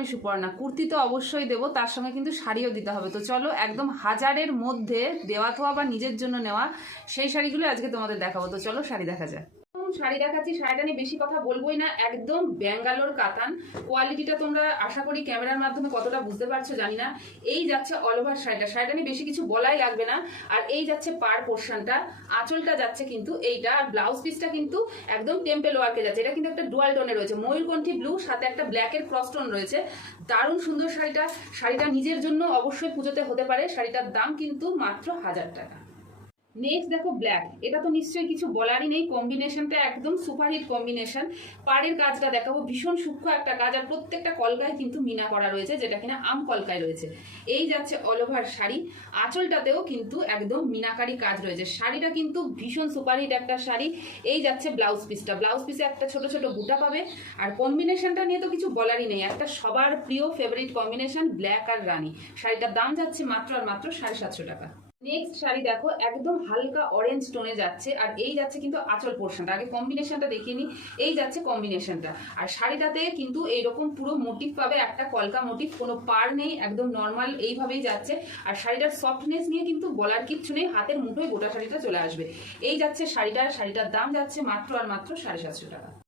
আমি সুপর্ণা। কুর্তি তো অবশ্যই দেবো, তার সঙ্গে কিন্তু শাড়িও দিতে হবে। তো চলো একদম 1000-এর মধ্যে দেওয়া থোয়া বা নিজের জন্য নেওয়া সেই শাড়িগুলো আজকে তোমাদের দেখাবো। তো চলো শাড়ি দেখা যায়। শাড়ি দেখাচ্ছি, শাড়িটা নিয়ে বেশি কথা বলবোই না, একদম ব্যাঙ্গালোর কাতান। কোয়ালিটিটা তোমরা আশা করি ক্যামেরার মাধ্যমে কতটা বুঝতে পারছো জানি না। এই যাচ্ছে অল ওভার শাড়িটা নিয়ে বেশি কিছু বলাই লাগবে না। আর এই যাচ্ছে পার পোর্শনটা, আঁচলটা যাচ্ছে কিন্তু এইটা, আর ব্লাউজ পিসটা কিন্তু একদম টেম্পেল ওয়ার্কে যাচ্ছে। এটা কিন্তু একটা ডুয়াল টোনে রয়েছে, ময়ূরকণ্ঠী ব্লু, সাথে একটা ব্ল্যাকের ক্রস টোন রয়েছে। দারুণ সুন্দর শাড়িটা নিজের জন্য অবশ্যই পুজোতে হতে পারে। শাড়িটার দাম কিন্তু মাত্র 1000 টাকা। নেক্সট দেখো ব্ল্যাক, এটা তো নিশ্চয়ই কিছু বলারই নেই, কম্বিনেশনটা একদম সুপারহিট কম্বিনেশন। পাড়ের কাজটা দেখাবো, ভীষণ সূক্ষ্ম একটা কাজ, আর প্রত্যেকটা কলকায় কিন্তু মিনা করা রয়েছে, যেটা কিনা আম কলকায় রয়েছে। এই যাচ্ছে অল ওভার শাড়ি, আঁচলটাতেও কিন্তু একদম মিনাকারি কাজ রয়েছে। শাড়িটা কিন্তু ভীষণ সুপারহিট একটা শাড়ি। এই যাচ্ছে ব্লাউজ পিসটা, ব্লাউজ পিসে একটা ছোট ছোট বুটা পাবে। আর কম্বিনেশনটা নিয়ে তো কিছু বলারই নেই, একটা সবার প্রিয় ফেভারিট কম্বিনেশন, ব্ল্যাক আর রানী। শাড়িটার দাম যাচ্ছে মাত্র আর মাত্র 750 টাকা। নেক্সট শাড়ি দেখো, একদম হালকা অরেঞ্জ টোনে যাচ্ছে, আর এই যাচ্ছে কিন্তু আঁচল পোর্শনটা। আগে কম্বিনেশনটা দেখিয়ে নি, এই যাচ্ছে কম্বিনেশনটা। আর শাড়িটাতে কিন্তু এইরকম পুরো মোটিভ পাবে, একটা কলকা মোটিভ, কোনো পার নেই, একদম নর্মাল এইভাবেই যাচ্ছে। আর শাড়িটার সফটনেস নিয়ে কিন্তু বলার কিচ্ছু নেই, হাতের মুঠোয় গোটা শাড়িটা চলে আসবে। এই যাচ্ছে শাড়িটার দাম যাচ্ছে মাত্র আর মাত্র 750 টাকা।